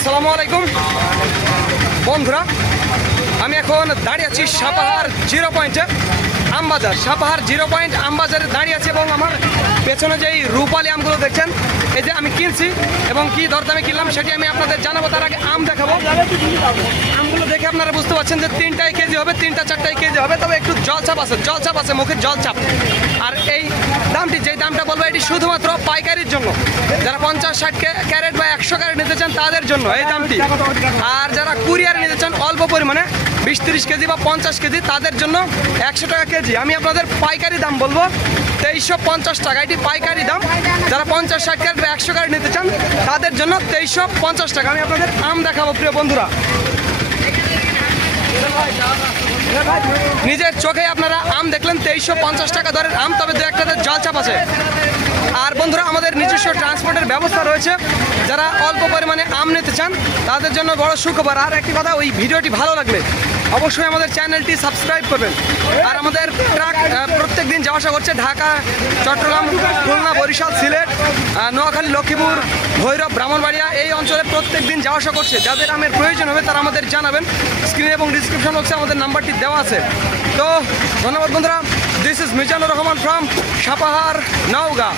আসসালামু আলাইকুম বন্ধুরা, আমি এখন দাঁড়িয়ে আছি সাপাহার 0 পয়েন্টে আমবাজার। সাপাহার 0 পয়েন্ট আমবাজারে দাঁড়িয়ে আছি এবং আমার পেছনে যেই রূপালী আমগুলো দেখছেন, এই যে আমি কিনছি এবং কি দরদামে কিনলাম সেটি আমি আপনাদের জানাবো। তার আগে আম দেখাবো। আমগুলো দেখে আপনারা বুঝতে পারছেন যে 3টাই কেজি হবে, 3টা 4টাই কেজি হবে, তবে একটু জলচাপ আছে, মুখের জলচাপ। আর এই দামটি, যেই দামটা বলবো, এটি শুধুমাত্র পাইকারির জন্য। যারা 50-60 ক্যারেট বা 100 ক্যারেট নিতে চান তাদের জন্য এই দামটি। আর যারা কুরিয়ারে নিতে চান অল্প পরিমাণে 20-30 কেজি বা 50 কেজি, তাদের জন্য 100 টাকা কেজি। আমি আপনাদের পাইকারি দাম বলবো 2350 টাকা, এটি পাইকারি দাম। যারা 50-60 ক্যারেট বা 100 ক্যারেট নিতে চান তাদের জন্য 2350 টাকা। আমি আপনাদের আম দেখাবো প্রিয় বন্ধুরা। নিজের চোখে আপনারা আম দেখলেন 2350 টাকা দরের আম, তবে দু একটাতে জলচাপ আছে। আর বন্ধুরা, আমাদের নিজস্ব ট্রান্সপোর্টের ব্যবস্থা রয়েছে। যারা অল্প পরিমাণে আম নিতে চান তাদের জন্য বড় সুখবর। আর একটি কথা, ওই ভিডিওটি ভালো লাগলে অবশ্যই আমাদের চ্যানেলটি সাবস্ক্রাইব করবেন। আর আমাদের ট্রাক প্রত্যেক দিন যাওয়া আসা করছে ঢাকা, চট্টগ্রাম, খুলনা, বরিশাল, সিলেট, নোয়াখালী, লক্ষ্মীপুর, ভৈরব, ব্রাহ্মণবাড়িয়া এই অঞ্চলে প্রত্যেক দিন যাওয়া আসা করছে। যাদের আমের প্রয়োজন হবে তারা আমাদের জানাবেন। স্ক্রিনে এবং ডিসক্রিপশন বক্সে আমাদের নাম্বারটি দেওয়া আছে। তো ধন্যবাদ বন্ধুরা। This is Mizanur Rahman from Sapahar, Naogaon.